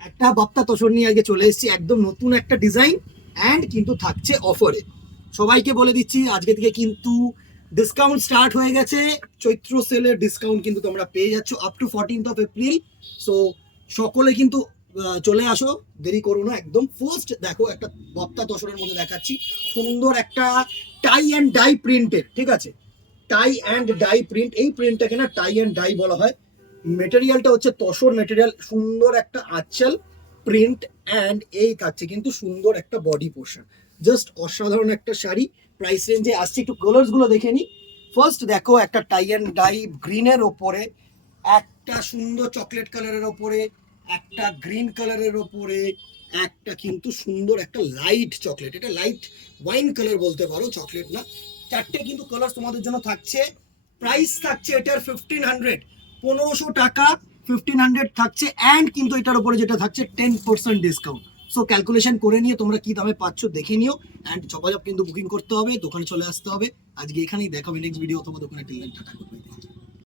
একটা বাপ্তা তোষণ নিয়ে আজকে চলে এসেছি, একদম নতুন একটা ডিজাইন অ্যান্ড কিন্তু থাকছে অফারে। সবাইকে বলে দিচ্ছি আজকে থেকে কিন্তু ডিসকাউন্ট স্টার্ট হয়ে গেছে। চৈত্র সেলের ডিসকাউন্ট কিন্তু তোমরা পেয়ে যাচ্ছ up to 14th of April। So সকলে কিন্তু চলে আসো, দেরি করো না একদম। ফার্স্ট দেখো একটা বাপ্তা তোষণের মধ্যে দেখাচ্ছি, সুন্দর একটা টাই অ্যান্ড ডাই প্রিন্টের, ঠিক আছে, টাই অ্যান্ড ডাই প্রিন্ট। এই প্রিন্টটাকে না টাই অ্যান্ড ডাই বলা হয়। মেটেরিয়ালটা হচ্ছে তসর মেটেরিয়াল, সুন্দর একটা আঁচল প্রিন্ট অ্যান্ড এই থাকছে কিন্তু সুন্দর একটা বডি পোর্শন। জাস্ট অসাধারণ একটা শাড়ি। প্রাইস রেঞ্জে আসছে, একটু কালার্স গুলো দেখে নি। ফার্স্ট দেখো একটা টাই অ্যান্ড ডাই গ্রিনের ওপরে, একটা সুন্দর চকলেট কালারের ওপরে, একটা গ্রিন কালারের ওপরে, একটা কিন্তু সুন্দর একটা লাইট চকলেট, এটা লাইট ওয়াইন কালার বলতে পারো, চকলেট না। চারটে কিন্তু কালার তোমাদের জন্য থাকছে। প্রাইস থাকছে এটার 1500, 1500 টাকা 1500 থাকছে। অ্যান্ড কিন্তু এটার উপরে যেটা থাকছে 10% ডিসকাউন্ট। সো ক্যালকুলেশন করে নিয়ে তোমরা কি দামে পাচ্ছ দেখে নিও। অ্যান্ড ঝপাঝপ কিন্তু বুকিং করতে হবে, দোকানে চলে আসতে হবে। আজকে এখানেই দেখাবে নেক্সট ভিডিও অথবা দোকানে টিল টাটা করবে।